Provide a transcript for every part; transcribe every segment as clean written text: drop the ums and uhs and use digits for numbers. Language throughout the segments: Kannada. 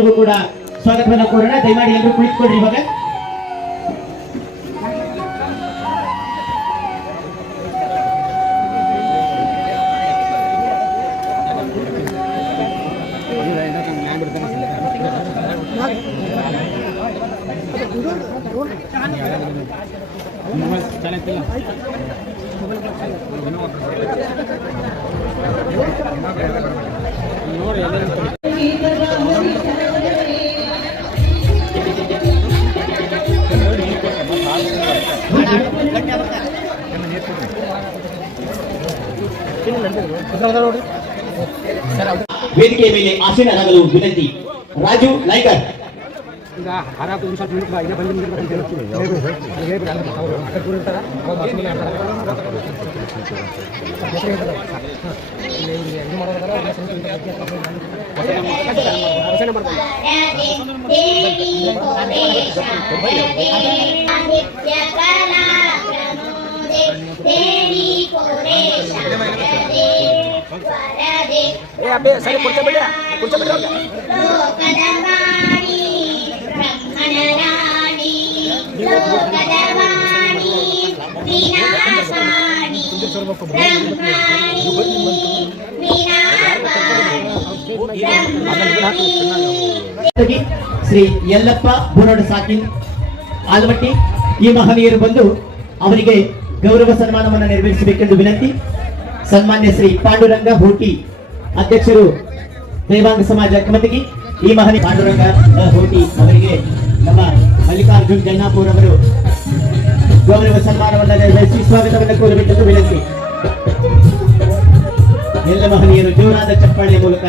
ಎಲ್ಲರಿಗೂ ಕೂಡ ಸ್ವಾಗತವನ್ನು ಕೋರೋಣ. ದಯಮಾಡಿ ಎಲ್ಲರೂ ಕುಳಿತುಕೊಳ್ಳಿ. ಇವಾಗ ವೇದಿಕೆಯ ಮೇಲೆ ಆಸೀನರಾಗಲು ವಿನಂತಿ. ರಾಜು ನಾಯ್ಕರ್. ಶ್ರೀ ಯಲ್ಲಪ್ಪ ಬುರೋಡ್ ಸಾಕಿನ್ ಆಲಮಟ್ಟಿ ಈ ಮಹನೀಯರು ಬಂದು ಅವರಿಗೆ ಗೌರವ ಸನ್ಮಾನವನ್ನು ನೆರವೇರಿಸಬೇಕೆಂದು ವಿನಂತಿ. ಸನ್ಮಾನ್ಯ ಶ್ರೀ ಪಾಂಡುರಂಗ ಹೋಟಿ ಅಧ್ಯಕ್ಷರು ದೇವಾಂಗ ಸಮಾಜ ಕಮತಗಿ ಈ ಮಹನೀಯ ಪಾಂಡುರಂಗ ಹೋಟಿ ಅವರಿಗೆ ನಮ್ಮ ಮಲ್ಲಿಕಾರ್ಜುನ್ ಜನ್ನಾಪುರ್ ಅವರು ಗೌರವ ಸನ್ಮಾನವನ್ನು ನೆರವೇರಿಸಿ ಸ್ವಾಗತವನ್ನು ಕೋರಬೇಕೆಂದು ವಿನಂತಿ. ಎಲ್ಲ ಮಹನೀಯರು ಜೋರಾದ ಚಪ್ಪಾಳೆಯ ಮೂಲಕ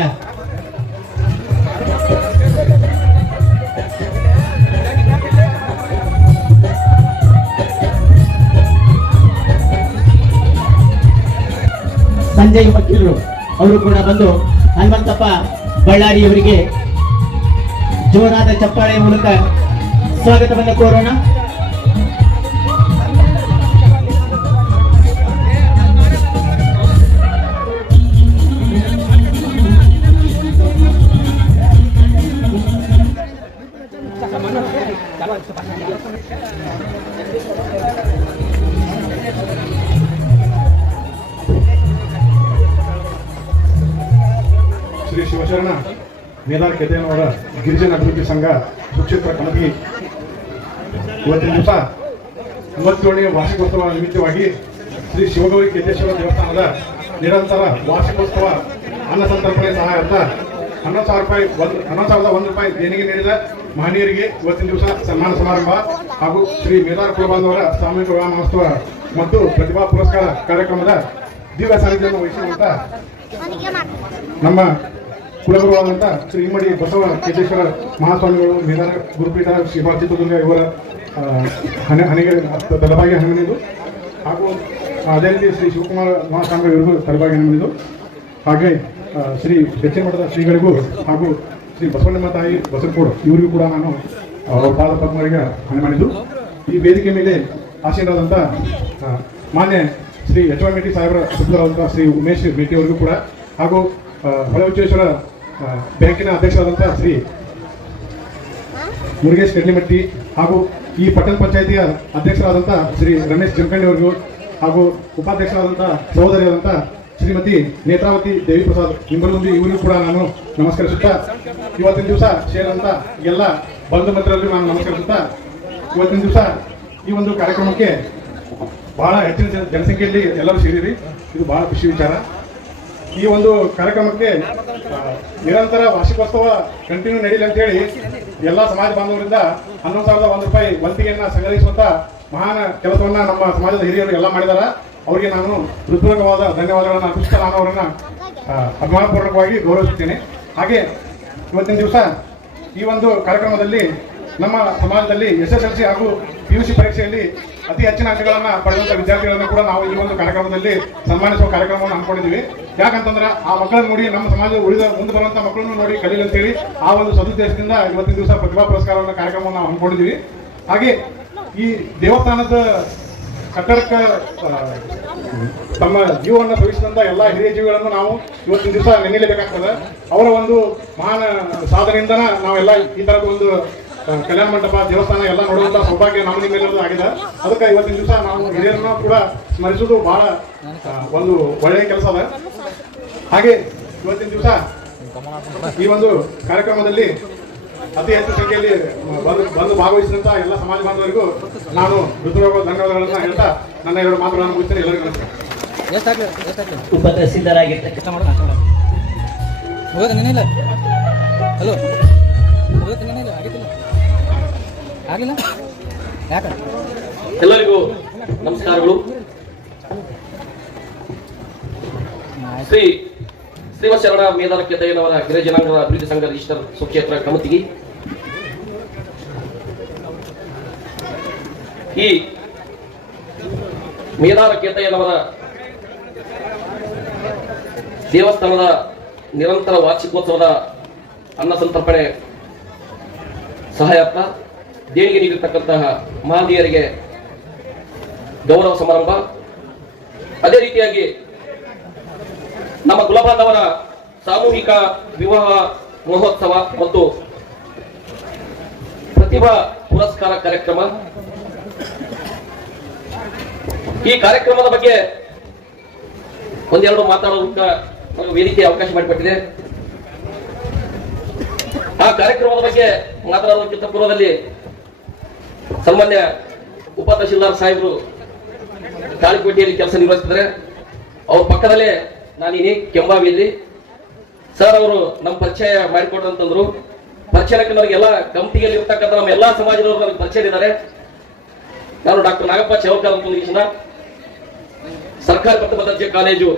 ಸಂಜಯ್ ವಕೀಲರು ಅವರು ಕೂಡ ಬಂದು ಹನುಮಂತಪ್ಪ ಬಳ್ಳಾರಿಯವರಿಗೆ ಜೋರಾದ ಚಪ್ಪಾಳೆಯ ಮೂಲಕ ಸ್ವಾಗತವನ್ನು ಕೋರೋಣ. ಶ್ರೀ ಶಿವಶರಣ ಮೇದಾರ್ ಕೆದ್ದೆಯನವರ ಗಿರಿಜನ ಅಭಿವೃದ್ಧಿ ಸಂಘ ಸುಕ್ಷೇತ್ರ ಕಮತಗಿ ಇವತ್ತಿನ ದಿವಸ 37ನೇ ವಾರ್ಷಿಕೋತ್ಸವ ನಿಮಿತ್ತವಾಗಿ ಶ್ರೀ ಶಿವಗೌರಿ ಕೇತೇಶ್ವರ ದೇವಸ್ಥಾನದ ನಿರಂತರ ವಾರ್ಷಿಕೋತ್ಸವ ಅನ್ನ ಸಂತರ್ಪಣೆ ಸಹಾಯಾರ್ಥ 11,001 ರೂಪಾಯಿ ದೇಣಿಗೆ ನೀಡಿದ ಮಹನೀಯರಿಗೆ ಇವತ್ತಿನ ದಿವಸ ಸನ್ಮಾನ ಸಮಾರಂಭ ಹಾಗೂ ಶ್ರೀ ಮೇದಾರ್ ಕುಲಬಾಂಧವರ ಸಾಮೂಹಿಕ ವಿವಾಹ ಮಹೋತ್ಸವ ಮತ್ತು ಪ್ರತಿಭಾ ಪುರಸ್ಕಾರ ಕಾರ್ಯಕ್ರಮದ ದಿವ್ಯ ಸಾನ್ನಿಧ್ಯವನ್ನು ವಹಿಸುವಂತ ನಮ್ಮ ಕುಲಗುರುವಾದಂಥ ಶ್ರೀ ಇಮ್ಮಡಿ ಬಸವ ಕೇತೇಶ್ವರ ಮಹಾಸ್ವಾಮಿಗಳು ಮೇದಾರ ಗುರುಪೀಠ ಶ್ರೀ ಚಿತ್ರದುರ್ಗ ಇವರ ಹಣೆಗೆ ತಲಬಾಗಿ ಹನುಮನಿದು ಹಾಗೂ ಅದೇ ರೀತಿ ಶ್ರೀ ಶಿವಕುಮಾರ ಮಹಾಸ್ವಾಮಿಗಳು ಇವರಿಗೂ ತಲಬಾಗಿ ಹನುಮನಿದು ಹಾಗೆ ಶ್ರೀ ದಕ್ಷಿಣ ಮಠದ ಶ್ರೀಗಳಿಗೂ ಹಾಗೂ ಶ್ರೀ ಬಸವಣ್ಣಮ್ಮ ತಾಯಿ ಬಸರಕೋಡು ಇವರಿಗೂ ಕೂಡ ನಾನು ಪಾದ ಪದ್ಮರಿಗೆ ಹನುಮನಿದ್ದು ಈ ವೇದಿಕೆ ಮೇಲೆ ಆಸೀನರಾದಂಥ ಮಾನ್ಯ ಶ್ರೀ ಎಚ್ ವೈ ಮೇಟಿ ಸಾಹೇಬರ ಸುತ್ತರಾದಂಥ ಶ್ರೀ ಉಮೇಶ್ ಮೇಟಿ ಅವರಿಗೂ ಕೂಡ ಹಾಗೂ ಹೊಳೆಹುಚ್ಚೇಶ್ವರ ಬ್ಯಾಂಕಿನ ಅಧ್ಯಕ್ಷರಾದಂಥ ಶ್ರೀ ಮುರುಗೇಶ್ ಕಡ್ಲಿಮಟ್ಟಿ ಹಾಗೂ ಈ ಪಟ್ಟಣ ಪಂಚಾಯಿತಿಯ ಅಧ್ಯಕ್ಷರಾದಂಥ ಶ್ರೀ ರಮೇಶ್ ಜಮಖಂಡಿ ಅವರಿಗೂ ಹಾಗೂ ಉಪಾಧ್ಯಕ್ಷರಾದಂಥ ಸಹೋದರಿಯಾದಂಥ ಶ್ರೀಮತಿ ನೇತ್ರಾವತಿ ದೇವಿ ಪ್ರಸಾದ್ ನಿಮ್ಮಲ್ಲಿ ಇವರಿಗೂ ಕೂಡ ನಾನು ನಮಸ್ಕರಿಸುತ್ತಾ ಇವತ್ತಿನ ದಿವಸ ಸೇರಿದಂಥ ಎಲ್ಲ ಬಂಧು ಮಿತ್ರರಿಗೂ ನಾನು ನಮಸ್ಕರಿಸುತ್ತಾ ಇವತ್ತಿನ ದಿವಸ ಈ ಒಂದು ಕಾರ್ಯಕ್ರಮಕ್ಕೆ ಬಹಳ ಹೆಚ್ಚಿನ ಜನಸಂಖ್ಯೆಯಲ್ಲಿ ಎಲ್ಲರೂ ಸೇರಿರಿ. ಇದು ಬಹಳ ಖುಷಿ ವಿಚಾರ. ಈ ಒಂದು ಕಾರ್ಯಕ್ರಮಕ್ಕೆ ನಿರಂತರ ವಾರ್ಷಿಕೋತ್ಸವ ಕಂಟಿನ್ಯೂ ನಡೀಲಿ ಅಂತೇಳಿ ಎಲ್ಲ ಸಮಾಜ ಬಾಂಧವರಿಂದ 11,001 ರೂಪಾಯಿ ವಂತಿಗೆಯನ್ನು ಸಂಗ್ರಹಿಸುವಂತ ಮಹಾನ್ ಕೆಲಸವನ್ನ ನಮ್ಮ ಸಮಾಜದ ಹಿರಿಯರು ಎಲ್ಲ ಮಾಡಿದಾರ. ಅವರಿಗೆ ನಾನು ಹೃತ್ಪೂರ್ವಕವಾದ ಧನ್ಯವಾದಗಳನ್ನು ಅರ್ಪಿಸ್ತಾ ನಾನು ಅವರನ್ನ ಅಭಿಮಾನಪೂರ್ವಕವಾಗಿ ಗೌರವಿಸುತ್ತೇನೆ. ಹಾಗೆ ಇವತ್ತಿನ ದಿವಸ ಈ ಒಂದು ಕಾರ್ಯಕ್ರಮದಲ್ಲಿ ನಮ್ಮ ಸಮಾಜದಲ್ಲಿ SSLC ಹಾಗೂ PUC ಪರೀಕ್ಷೆಯಲ್ಲಿ ಅತಿ ಹೆಚ್ಚಿನ ಅಂಕಗಳನ್ನು ಪಡೆದಂಥ ವಿದ್ಯಾರ್ಥಿಗಳನ್ನು ಕೂಡ ನಾವು ಈ ಒಂದು ಕಾರ್ಯಕ್ರಮದಲ್ಲಿ ಸನ್ಮಾನಿಸುವ ಕಾರ್ಯಕ್ರಮವನ್ನು ಹಮ್ಮಿಕೊಂಡಿದ್ದೀವಿ. ಯಾಕಂತಂದ್ರೆ ಆ ಮಕ್ಕಳನ್ನು ನೋಡಿ ನಮ್ಮ ಸಮಾಜದ ಉಳಿದ ಮುಂದೆ ಬರುವಂಥ ಮಕ್ಕಳನ್ನು ನೋಡಿ ಕಲೀಲಿ ಅಂತೇಳಿ ಆ ಒಂದು ಸದುದ್ದೇಶದಿಂದ ಇವತ್ತಿನ ದಿವಸ ಪ್ರತಿಭಾ ಪುರಸ್ಕಾರವನ್ನು ಕಾರ್ಯಕ್ರಮವನ್ನು ನಾವು ಹಮ್ಮಿಕೊಂಡಿದ್ದೀವಿ. ಹಾಗೆ ಈ ದೇವಸ್ಥಾನದ ಕಟ್ಟಡಕ್ಕೆ ತಮ್ಮ ಜೀವವನ್ನು ಭವಿಸಿದಂಥ ಎಲ್ಲ ಹಿರಿಯ ಜೀವಿಗಳನ್ನು ನಾವು ಇವತ್ತಿನ ದಿವಸ ನೆನೆಯಲೇಬೇಕಾಗ್ತದೆ. ಅವರ ಒಂದು ಮಹಾನ್ ಸಾಧನೆಯಿಂದ ನಾವೆಲ್ಲ ಈ ಥರದ ಒಂದು ಕಲ್ಯಾಣ ಮಂಟಪ ದೇವಸ್ಥಾನ ಎಲ್ಲ ನೋಡುವಂಥ ಸೌಭಾಗ್ಯ ನಮ್ಮ ನಿಮ್ಮೆಲ್ಲರದು ಆಗಿದೆ. ಅದಕ್ಕೆ ಇವತ್ತಿನ ದಿವಸ ನಾವು ಹಿರಿಯರನ್ನು ಕೂಡ ಸ್ಮರಿಸುವುದು ಬಹಳ ಒಂದು ಒಳ್ಳೆಯ ಕೆಲಸ ಅದ. ಹಾಗೆ ಇವತ್ತಿನ ದಿವಸ ಈ ಒಂದು ಕಾರ್ಯಕ್ರಮದಲ್ಲಿ ಅತಿ ಹೆಚ್ಚು ಸಂಖ್ಯೆಯಲ್ಲಿ ಬಂದು ಭಾಗವಹಿಸಿದಂಥ ಎಲ್ಲ ಸಮಾಜ ಬಾಂಧವರಿಗೂ ನಾನು ಹೃದಯಪೂರ್ವಕ ಧನ್ಯವಾದಗಳನ್ನು ಹೇಳ್ತಾ ನನ್ನ 2 ಮಾತುಗಳನ್ನು ಮುಗಿಸ್ತೇನೆ. ಎಲ್ಲರಿಗೂ ನಮಸ್ಕಾರ. ಉಪ ತಹಸೀಲ್ದಾರ್ ಆಗಿರ್ತಕ್ಕಂಥ ಎಲ್ಲರಿಗೂ ನಮಸ್ಕಾರಗಳು. ಶ್ರೀವಶರಣ ಮೇದಾರ ಕೇತಯ್ಯನವರ ಗಿರಿಜನಾಂಗದ ಅಭಿವೃದ್ಧಿ ಸಂಘ ರಿಜಿಸ್ಟರ್ ಸುಕ್ಷೇತ್ರ ಕಮತಿಗಿ. ಈ ಮೇದಾರ ಕೇತಯ್ಯನವರ ದೇವಸ್ಥಾನದ ನಿರಂತರ ವಾರ್ಷಿಕೋತ್ಸವದ ಅನ್ನ ಸಂತರ್ಪಣೆ ಸಹಾಯಾರ್ಥ ದೇಣಿಗೆ ನೀಡಿರ್ತಕ್ಕಂತಹ ಮಹನೀಯರಿಗೆ ಗೌರವ ಸಮಾರಂಭ. ಅದೇ ರೀತಿಯಾಗಿ ನಮ್ಮ ಕುಲಬಾಂಧವರ ಸಾಮೂಹಿಕ ವಿವಾಹ ಮಹೋತ್ಸವ ಮತ್ತು ಪ್ರತಿಭಾ ಪುರಸ್ಕಾರ ಕಾರ್ಯಕ್ರಮ. ಈ ಕಾರ್ಯಕ್ರಮದ ಬಗ್ಗೆ ಒಂದೆರಡು ಮಾತಾಡೋದಕ್ಕೆ ವೇದಿಕೆ ಅವಕಾಶ ಮಾಡಿಕೊಟ್ಟಿದೆ. ಆ ಕಾರ್ಯಕ್ರಮದ ಬಗ್ಗೆ ಮಾತನಾಡುವುದಕ್ಕಿಂತ ಪೂರ್ವದಲ್ಲಿ ಸನ್ಮಾನ್ಯ ಉಪ ತಹಶೀಲ್ದಾರ್ ಸಾಹೇಬರು ತಾಳಿಕೋಟೆಯಲ್ಲಿ ಕೆಲಸ ನಿರ್ವಹಿಸ್ತಿದ್ದಾರೆ. ಅವ್ರ ಪಕ್ಕದಲ್ಲೇ ನಾನಿನಿ ಕೆಂಬಾವಿಯಲ್ಲಿ ಸರ್ ಅವರು ನಮ್ಮ ಪರಿಚಯ ಮಾಡಿಕೊಟ್ಟಂತಂದ್ರು. ಪರಿಚಯಕ್ಕೆ ನನಗೆಲ್ಲ ಕಂಪ್ನಿಯಲ್ಲಿ ಇರ್ತಕ್ಕಂಥ ನಮ್ಮ ಎಲ್ಲಾ ಸಮಾಜದವರು ನನಗೆ ಪರಿಚಯ ಇದ್ದಾರೆ. ನಾನು ಡಾಕ್ಟರ್ ನಾಗಪ್ಪ ಚೌಕರ್ ಅಂತ ಸರ್ಕಾರಿ ಪ್ರಥಮ ದರ್ಜೆ ಕಾಲೇಜು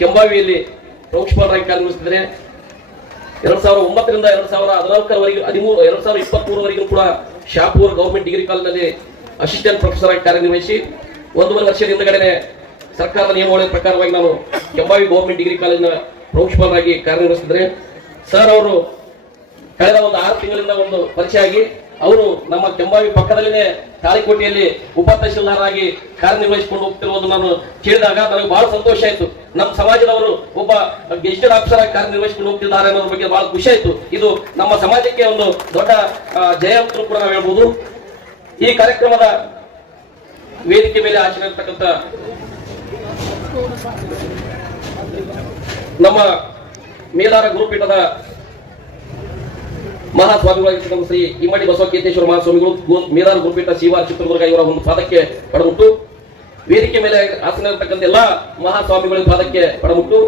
ಕೆಂಬಾವಿಯಲ್ಲಿ ಪ್ರೋಕ್ಷಪಾಲರಾಗಿ ಕಾರ್ಯನಿರ್ವಹಿಸಿದ್ದಾರೆ. 2009ರಿಂದ 2014ರವರೆಗೆ 2023ರವರೆಗೂ ಕೂಡ ಶಾಪೂರ್ ಗೌರ್ಮೆಂಟ್ ಡಿಗ್ರಿ ಕಾಲೇಜಿನಲ್ಲಿ ಅಸಿಸ್ಟೆಂಟ್ ಪ್ರೊಫೆಸರ್ ಆಗಿ ಕಾರ್ಯನಿರ್ವಹಿಸಿ 1.5 ವರ್ಷದ ಹಿಂದಗಡೆ ಸರ್ಕಾರದ ನಿಯಮಾವಳಿಯ ಪ್ರಕಾರವಾಗಿ ನಾನು ಕೆಂಬಾವಿ ಗೌರ್ಮೆಂಟ್ ಡಿಗ್ರಿ ಕಾಲೇಜಿನ ಪ್ರೋಕ್ಷಪಾಲರಾಗಿ ಕಾರ್ಯನಿರ್ವಹಿಸಿದ್ದಾರೆ. ಸರ್ ಅವರು ಕಳೆದ ಒಂದು 6 ತಿಂಗಳಿಂದ ಒಂದು ಪರಿಚಯ ಆಗಿ ಅವರು ನಮ್ಮ ಕೆಂಬಾವಿ ಪಕ್ಕದಲ್ಲಿನೇ ತಾಳಿಕೋಟೆಯಲ್ಲಿ ಉಪ ತಹಶೀಲ್ದಾರ್ ಆಗಿ ಕಾರ್ಯನಿರ್ವಹಿಸಿಕೊಂಡು ಹೋಗ್ತಿರುವುದು ನಾನು ಕೇಳಿದಾಗ ನನಗೆ ಬಹಳ ಸಂತೋಷ ಆಯಿತು. ನಮ್ಮ ಸಮಾಜದವರು ಒಬ್ಬ ಗೆಜೆಟೆಡ್ ಆಫೀಸರ್ ಆಗಿ ಕಾರ್ಯನಿರ್ವಹಿಸಿಕೊಂಡು ಹೋಗ್ತಿದ್ದಾರೆ ಅನ್ನೋದ್ರ ಬಗ್ಗೆ ಬಹಳ ಖುಷಿ ಆಯಿತು. ಇದು ನಮ್ಮ ಸಮಾಜಕ್ಕೆ ಒಂದು ದೊಡ್ಡ ಜಯ ಅಂತಲೂ ಕೂಡ ನಾವು ಹೇಳ್ಬೋದು. ಈ ಕಾರ್ಯಕ್ರಮದ ವೇದಿಕೆ ಮೇಲೆ ಆಚರಿಸತಕ್ಕಂಥ ನಮ್ಮ ಮೇದಾರ ಗುರುಪೀಠದ ಮಹಾಸ್ವಾಮಿಗಳಾಗಿರ್ತಕ್ಕಂಥ ಶ್ರೀ ಇಮ್ಮಡಿ ಬಸವಕೇತೇಶ್ವರ ಮಹಾಸ್ವಾಮಿಗಳು ಮೇದಾರ ಗುರುಪೀಠ ಶಿವಾರ್ ಚಿತ್ರದುರ್ಗ ಇವರ ಒಂದು ಪಾದಕ್ಕೆ ಪಡಮುಟ್ಟು, ವೇದಿಕೆ ಮೇಲೆ ಆಸನ ಇರತಕ್ಕಂಥ ಎಲ್ಲಾ ಮಹಾಸ್ವಾಮಿಗಳ ಪಾದಕ್ಕೆ ಪಡಮುಟ್ಟು,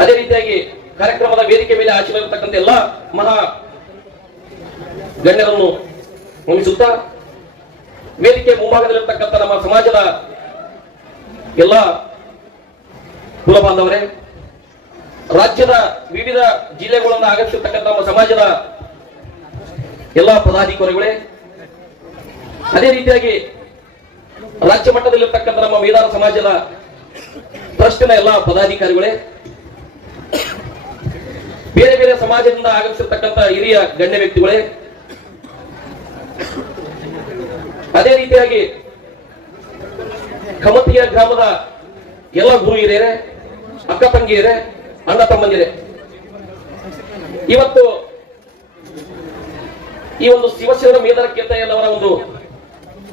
ಅದೇ ರೀತಿಯಾಗಿ ಕಾರ್ಯಕ್ರಮದ ವೇದಿಕೆ ಮೇಲೆ ಆಚರಣೆ ಇರತಕ್ಕಂಥ ಎಲ್ಲಾ ಮಹಾ ಗಣ್ಯರನ್ನು ನಮಿಸುತ್ತಾ, ವೇದಿಕೆ ಮುಂಭಾಗದಲ್ಲಿರ್ತಕ್ಕಂಥ ನಮ್ಮ ಸಮಾಜದ ಎಲ್ಲ ಕುಲ ಬಾಂಧವರೇ, ರಾಜ್ಯದ ವಿವಿಧ ಜಿಲ್ಲೆಗಳಿಂದ ಆಗಮಿಸಿರ್ತಕ್ಕಂಥ ನಮ್ಮ ಸಮಾಜದ ಎಲ್ಲ ಪದಾಧಿಕಾರಿಗಳೇ, ಅದೇ ರೀತಿಯಾಗಿ ರಾಜ್ಯ ಮಟ್ಟದಲ್ಲಿರ್ತಕ್ಕಂಥ ನಮ್ಮ ಮೇದಾರ ಸಮಾಜದ ಟ್ರಸ್ಟಿನ ಎಲ್ಲ ಪದಾಧಿಕಾರಿಗಳೇ, ಬೇರೆ ಬೇರೆ ಸಮಾಜದಿಂದ ಆಗಮಿಸಿರ್ತಕ್ಕಂಥ ಹಿರಿಯ ಗಣ್ಯ ವ್ಯಕ್ತಿಗಳೇ, ಅದೇ ರೀತಿಯಾಗಿ ಕಮತಿಯ ಗ್ರಾಮದ ಎಲ್ಲ ಗುರು ಹಿರಿಯರೇ, ಅಕ್ಕ ತಂಗಿಯರೇ, ಅಣ್ಣ ತಮ್ಮಂದಿರೇ, ಇವತ್ತು ಈ ಒಂದು ಶಿವಶರಣ ಮೇದಾರ ಕೇತಯ್ಯನವರ ಒಂದು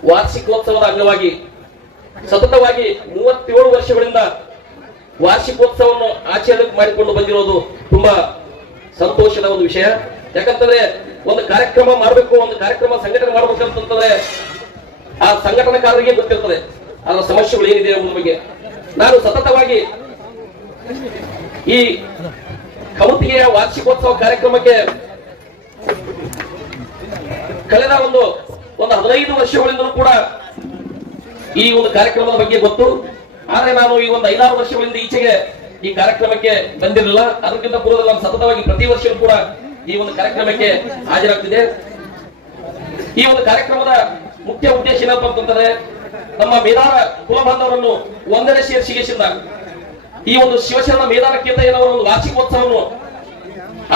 ವಾರ್ಷಿಕೋತ್ಸವದ ಅಂಗವಾಗಿ ಸತತವಾಗಿ 37 ವರ್ಷಗಳಿಂದ ವಾರ್ಷಿಕೋತ್ಸವವನ್ನು ಆಚರಣೆ ಮಾಡಿಕೊಂಡು ಬಂದಿರೋದು ತುಂಬಾ ಸಂತೋಷದ ಒಂದು ವಿಷಯ. ಯಾಕಂತಂದ್ರೆ ಒಂದು ಕಾರ್ಯಕ್ರಮ ಮಾಡಬೇಕು, ಒಂದು ಕಾರ್ಯಕ್ರಮ ಸಂಘಟನೆ ಮಾಡಬೇಕಂತಂದ್ರೆ ಆ ಸಂಘಟನಾಕಾರರಿಗೆ ಗೊತ್ತಿರ್ತದೆ ಅದರ ಸಮಸ್ಯೆಗಳು ಏನಿದೆ ಅನ್ನೋದ್ರ ಬಗ್ಗೆ. ನಾನು ಸತತವಾಗಿ ಈ ಕಮತಿಗೆಯ ವಾರ್ಷಿಕೋತ್ಸವ ಕಾರ್ಯಕ್ರಮಕ್ಕೆ ಕಳೆದ ಒಂದು 15 ವರ್ಷಗಳಿಂದಲೂ ಕೂಡ ಈ ಒಂದು ಕಾರ್ಯಕ್ರಮದ ಬಗ್ಗೆ ಗೊತ್ತು. ಆದ್ರೆ ನಾನು ಈ ಒಂದು 5-6 ವರ್ಷಗಳಿಂದ ಈಚೆಗೆ ಈ ಕಾರ್ಯಕ್ರಮಕ್ಕೆ ಬಂದಿರಲಿಲ್ಲ. ಅದಕ್ಕಿಂತ ಪೂರ್ವದಲ್ಲಿ ನಾನು ಸತತವಾಗಿ ಪ್ರತಿ ವರ್ಷವೂ ಕೂಡ ಈ ಒಂದು ಕಾರ್ಯಕ್ರಮಕ್ಕೆ ಹಾಜರಾಗ್ತಿದೆ. ಈ ಒಂದು ಕಾರ್ಯಕ್ರಮದ ಮುಖ್ಯ ಉದ್ದೇಶ ಏನಪ್ಪ ಅಂತಂದ್ರೆ, ನಮ್ಮ ಮೇದಾರ ಕುಲ ಬಾಂಧವರನ್ನು ಒಂದೆಡೆ ಸೇರಿಸಿಗೆಸಿಂದ ಈ ಒಂದು ಶಿವಶರಣ ಮೇದಾರ ಕೇತಯ್ಯನವರ ಒಂದು ವಾರ್ಷಿಕೋತ್ಸವವನ್ನು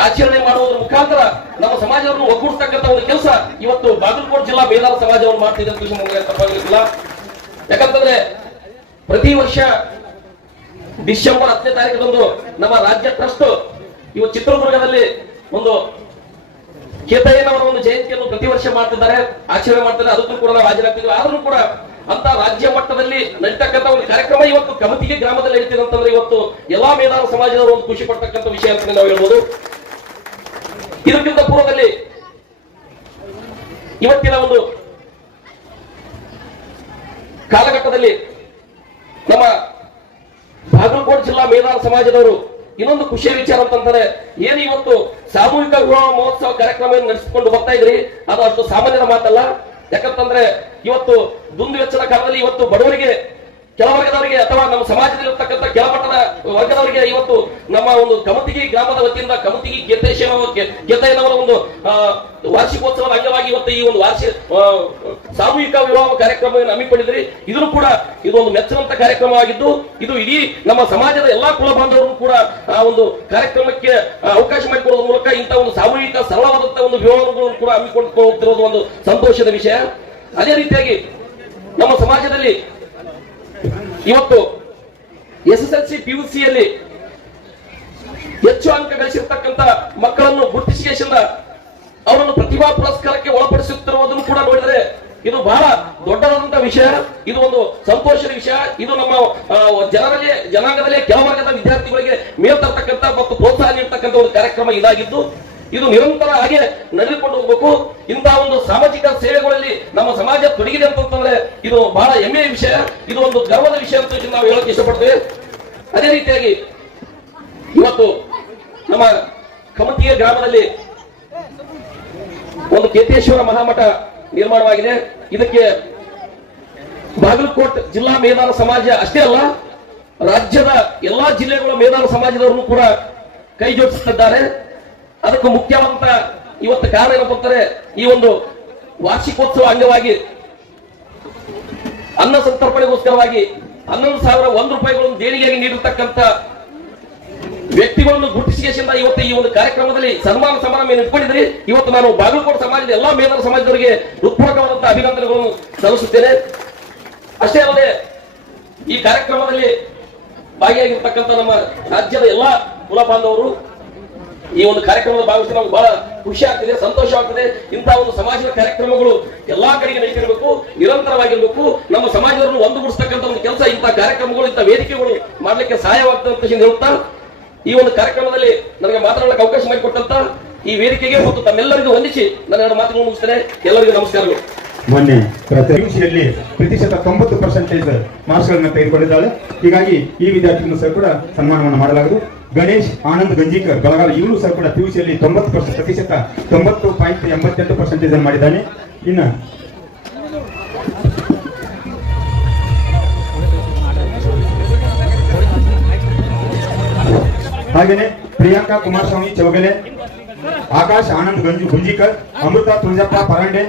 ಆಚರಣೆ ಮಾಡುವುದರ ಮುಖಾಂತರ ನಮ್ಮ ಸಮಾಜವನ್ನು ಒಗ್ಗೂಡಿಸ್ತಕ್ಕಂಥ ಒಂದು ಕೆಲಸ ಇವತ್ತು ಬಾಗಲಕೋಟೆ ಜಿಲ್ಲಾ ಮೇದಾರ ಸಮಾಜವನ್ನು ಮಾಡ್ತಿದೆ ಅಂತ ತಪ್ಪಾಗಲಿಲ್ಲ. ಯಾಕಂತಂದ್ರೆ ಪ್ರತಿ ವರ್ಷ ಡಿಸೆಂಬರ್ 10ನೇ ತಾರೀಕದಂದು ನಮ್ಮ ರಾಜ್ಯ ಟ್ರಸ್ಟ್ ಇವತ್ತು ಚಿತ್ರದುರ್ಗದಲ್ಲಿ ಒಂದು ಕೇತಯ್ಯನವರ ಒಂದು ಜಯಂತಿಯನ್ನು ಪ್ರತಿ ವರ್ಷ ಮಾಡ್ತಿದ್ದಾರೆ, ಆಚರಣೆ ಮಾಡ್ತಾರೆ. ಅದಕ್ಕೂ ಕೂಡ ನಾವು ಹಾಜರಾಗ್ತಿದ್ವಿ. ಆದ್ರೂ ಕೂಡ ಅಂತ ರಾಜ್ಯ ಮಟ್ಟದಲ್ಲಿ ನಡೀತಕ್ಕಂಥ ಒಂದು ಕಾರ್ಯಕ್ರಮ ಇವತ್ತು ಕಮತಿಗೆ ಗ್ರಾಮದಲ್ಲಿ ನಡೀತಿದೆ ಅಂತಂದ್ರೆ ಇವತ್ತು ಎಲ್ಲಾ ಮೇಧಾವ ಸಮಾಜದವರು ಒಂದು ಖುಷಿ ಪಡ್ತಕ್ಕಂಥ ವಿಷಯ ಅಂತ ನಾವು ಹೇಳ್ಬೋದು. ಇದಕ್ಕಿಂತ ಪೂರ್ವದಲ್ಲಿ ಇವತ್ತಿನ ಒಂದು ಕಾಲಘಟ್ಟದಲ್ಲಿ ನಮ್ಮ ಬಾಗಲಕೋಟೆ ಜಿಲ್ಲಾ ಮೇಧಾವ ಸಮಾಜದವರು ಇನ್ನೊಂದು ಖುಷಿಯ ವಿಚಾರ ಅಂತಂದ್ರೆ ಏನು ಇವತ್ತು ಸಾಮೂಹಿಕ ವಿವಾಹ ಮಹೋತ್ಸವ ಕಾರ್ಯಕ್ರಮ ನಡೆಸಿಕೊಂಡು ಬರ್ತಾ ಇದ್ರಿ, ಅದು ಅಷ್ಟು ಸಾಮಾನ್ಯದ ಮಾತಲ್ಲ. ಯಾಕಂತಂದ್ರೆ ಇವತ್ತು ದುಂದು ವೆಚ್ಚದ ಕಾಲದಲ್ಲಿ ಇವತ್ತು ಬಡವರಿಗೆ, ಕೆಳವರ್ಗದವರಿಗೆ ಅಥವಾ ನಮ್ಮ ಸಮಾಜದಲ್ಲಿರ್ತಕ್ಕಂಥ ಕೆಳಮಟ್ಟದ ವರ್ಗದವರಿಗೆ ಇವತ್ತು ನಮ್ಮ ಒಂದು ಕಮತಿಗಿ ಗ್ರಾಮದ ವತಿಯಿಂದ ಕಮತಿಗಿ ಕೇತಯ್ಯನವರ ಒಂದು ವಾರ್ಷಿಕೋತ್ಸವದ ಅಂಗವಾಗಿ ಇವತ್ತು ಈ ಒಂದು ಸಾಮೂಹಿಕ ವಿವಾಹ ಕಾರ್ಯಕ್ರಮವನ್ನು ಹಮ್ಮಿಕೊಂಡಿದ್ರಿ. ಇದನ್ನು ಕೂಡ ಇದು ಒಂದು ಮೆಚ್ಚುವಂತ ಕಾರ್ಯಕ್ರಮವಾಗಿದ್ದು ಇದು ಇಡೀ ನಮ್ಮ ಸಮಾಜದ ಎಲ್ಲಾ ಕುಲ ಬಾಂಧವರನ್ನು ಕೂಡ ಆ ಒಂದು ಕಾರ್ಯಕ್ರಮಕ್ಕೆ ಅವಕಾಶ ಮಾಡಿಕೊಡುವ ಮೂಲಕ ಇಂತಹ ಒಂದು ಸಾಮೂಹಿಕ ಸರಳವಾದಂತಹ ಒಂದು ವಿವಾಹಗಳನ್ನು ಕೂಡ ಹಮ್ಮಿಕೊಂಡು ಹೋಗ್ತಿರೋದು ಒಂದು ಸಂತೋಷದ ವಿಷಯ. ಅದೇ ರೀತಿಯಾಗಿ ನಮ್ಮ ಸಮಾಜದಲ್ಲಿ ಇವತ್ತು SSLC PUC ಯಲ್ಲಿ ಹೆಚ್ಚು ಅಂಕ ಗಳಿಸಿರ್ತಕ್ಕಂಥ ಮಕ್ಕಳನ್ನು ಗುರುತಿಸಿದ ಅವರನ್ನು ಪ್ರತಿಭಾ ಪುರಸ್ಕಾರಕ್ಕೆ ಒಳಪಡಿಸುತ್ತಿರುವುದನ್ನು ಕೂಡ ನೋಡಿದರೆ ಇದು ಬಹಳ ದೊಡ್ಡದಾದಂತಹ ವಿಷಯ. ಇದು ಒಂದು ಸಂತೋಷದ ವಿಷಯ. ಇದು ನಮ್ಮ ಜನಾಂಗದಲ್ಲಿ ಕೆಳವರ್ಗದ ವಿದ್ಯಾರ್ಥಿಗಳಿಗೆ ಮೇಲ್ ತರ್ತಕ್ಕಂಥ ಮತ್ತು ಪ್ರೋತ್ಸಾಹ ನೀಡತಕ್ಕಂಥ ಒಂದು ಕಾರ್ಯಕ್ರಮ ಇದಾಗಿದ್ದು ಇದು ನಿರಂತರ ಹಾಗೆ ನಡೆದುಕೊಂಡು ಹೋಗಬೇಕು. ಇಂತಹ ಒಂದು ಸಾಮಾಜಿಕ ಸೇವೆಗಳಲ್ಲಿ ನಮ್ಮ ಸಮಾಜ ತೊಡಗಿದೆ ಅಂತಂದ್ರೆ ಇದು ಬಹಳ ಹೆಮ್ಮೆಯ ವಿಷಯ, ಇದು ಒಂದು ಗರ್ವದ ವಿಷಯ ಅಂತ ನಾವು ಹೇಳಕ್ ಇಷ್ಟಪಡ್ತೇವೆ. ಅದೇ ರೀತಿಯಾಗಿ ಇವತ್ತು ನಮ್ಮ ಕಮತಿಯ ಗ್ರಾಮದಲ್ಲಿ ಒಂದು ಕೇತೇಶ್ವರ ಮಹಾಮಠ ನಿರ್ಮಾಣವಾಗಿದೆ. ಇದಕ್ಕೆ ಬಾಗಲಕೋಟೆ ಜಿಲ್ಲಾ ಮೇಧಾವ ಸಮಾಜ ಅಷ್ಟೇ ಅಲ್ಲ, ರಾಜ್ಯದ ಎಲ್ಲಾ ಜಿಲ್ಲೆಗಳ ಮೇಧಾವ ಸಮಾಜದವರನ್ನು ಕೂಡ ಕೈ ಜೋಡಿಸುತ್ತಿದ್ದಾರೆ. ಅದಕ್ಕೆ ಮುಖ್ಯವಾದಂತ ಇವತ್ತು ಕಾರಣ ಏನಪ್ಪ ಅಂತಾರೆ, ಈ ಒಂದು ವಾರ್ಷಿಕೋತ್ಸವ ಅಂಗವಾಗಿ ಅನ್ನ ಸಂತರ್ಪಣೆಗೋಸ್ಕರವಾಗಿ 11,001 ರೂಪಾಯಿಗಳನ್ನು ದೇಣಿಗೆಯಾಗಿ ನೀಡಿರ್ತಕ್ಕಂಥ ವ್ಯಕ್ತಿಗಳನ್ನು ಗುರುತಿಸಿದ ಇವತ್ತು ಈ ಒಂದು ಕಾರ್ಯಕ್ರಮದಲ್ಲಿ ಸನ್ಮಾನ ಸಮಾರಂಭ ಇಟ್ಕೊಂಡಿದ್ರಿ. ಇವತ್ತು ನಾನು ಬಾಗಲಕೋಟೆ ಸಮಾಜದ ಎಲ್ಲಾ ಮೇಧಾವ ಸಮಾಜದವರಿಗೆ ಹೃತ್ಪೂರ್ವಕವಾದಂತಹ ಅಭಿನಂದನೆಗಳನ್ನು ಸಲ್ಲಿಸುತ್ತೇನೆ. ಅಷ್ಟೇ ಅಲ್ಲದೆ ಈ ಕಾರ್ಯಕ್ರಮದಲ್ಲಿ ಭಾಗಿಯಾಗಿರ್ತಕ್ಕಂಥ ನಮ್ಮ ರಾಜ್ಯದ ಎಲ್ಲಾ ಕುಲ ಬಾಂಧವರು ಈ ಒಂದು ಕಾರ್ಯಕ್ರಮದ ಭಾಗವಹಿಸಿ ನಮ್ಗೆ ಬಹಳ ಖುಷಿ ಆಗ್ತಿದೆ, ಸಂತೋಷವಾಗ್ತದೆ. ಇಂತಹ ಒಂದು ಸಮಾಜದ ಕಾರ್ಯಕ್ರಮಗಳು ಎಲ್ಲಾ ಕಡೆಗೆ ನಡೀತಿರ್ಬೇಕು, ನಿರಂತರವಾಗಿರ್ಬೇಕು. ನಮ್ಮ ಸಮಾಜವನ್ನು ಒಂದುಗೂಡಿಸ್ತಕ್ಕಂಥ ಒಂದು ಕೆಲಸ ಇಂತಹ ಕಾರ್ಯಕ್ರಮಗಳು, ಇಂತಹ ವೇದಿಕೆಗಳು ಮಾಡ್ಲಿಕ್ಕೆ ಸಹಾಯವಾಗ್ತದೆ ಅಂತ ಹೇಳುತ್ತಾ ಈ ಒಂದು ಕಾರ್ಯಕ್ರಮದಲ್ಲಿ ನನಗೆ ಮಾತನಾಡಲಿಕ್ಕೆ ಅವಕಾಶ ಮಾಡಿಕೊಟ್ಟಂತ ಈ ವೇದಿಕೆಗೆ ಮತ್ತು ತಮ್ಮೆಲ್ಲರಿಗೂ ವಂದಿಸಿ ನನ್ನ ಎರಡು ಮಾತುಗಳನ್ನು ಮುಗಿಸ್ತೇನೆ. ಎಲ್ಲರಿಗೂ ನಮಸ್ಕಾರಗಳು. ಮೊನ್ನೆ PUC ಪ್ರತಿಶತ 90% ಮಾರ್ಕ್ಸ್ಗಳನ್ನು ತೆಗೆದುಕೊಂಡಿದ್ದಾಳೆ. ಹೀಗಾಗಿ ಈ ವಿದ್ಯಾರ್ಥಿಗಳನ್ನು ಸಹ ಕೂಡ ಸನ್ಮಾನವನ್ನು ಮಾಡಲಾಗುವುದು. ಗಣೇಶ್ ಆನಂದ್ ಗಂಜಿಕರ್ ಬೆಳಗಾವಿ, ಇವನು ಸಹ ಕೂಡ PUC 90% ಮಾಡಿದ್ದಾನೆ. ಇನ್ನು ಹಾಗೇನೆ ಪ್ರಿಯಾಂಕಾ ಕುಮಾರಸ್ವಾಮಿ ಚೌಗಲೆ, ಆಕಾಶ್ ಆನಂದ್ ಗುಂಜಿಕರ್, ಅಮೃತ ತುಳಜಪ್ಪ ಪರಂಡೆ,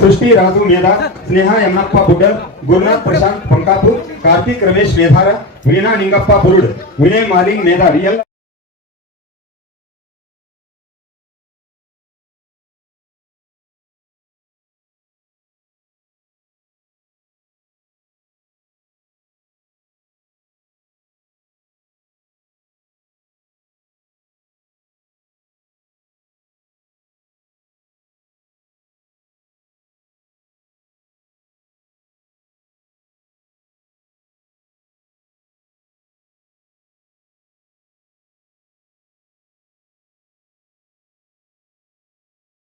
ಸೃಷ್ಟಿ ರಾಜು ಮೇಧಾ, ಸ್ನೇಹ ಯಮನಪ್ಪ ಬುಡ್ಡಲ್, ಗುರುನಾಥ್ ಪ್ರಶಾಂತ್ ಪಂಕಾಪುರ್, ಕಾರ್ತಿಕ್ ರಮೇಶ್ ಮೇಧಾರ, ವೀಣಾ ನಿಂಗಪ್ಪ ಬುರುಡ್, ವಿನಯ್ ಮಾಲಿಂಗ್ ಮೇಧಾರ್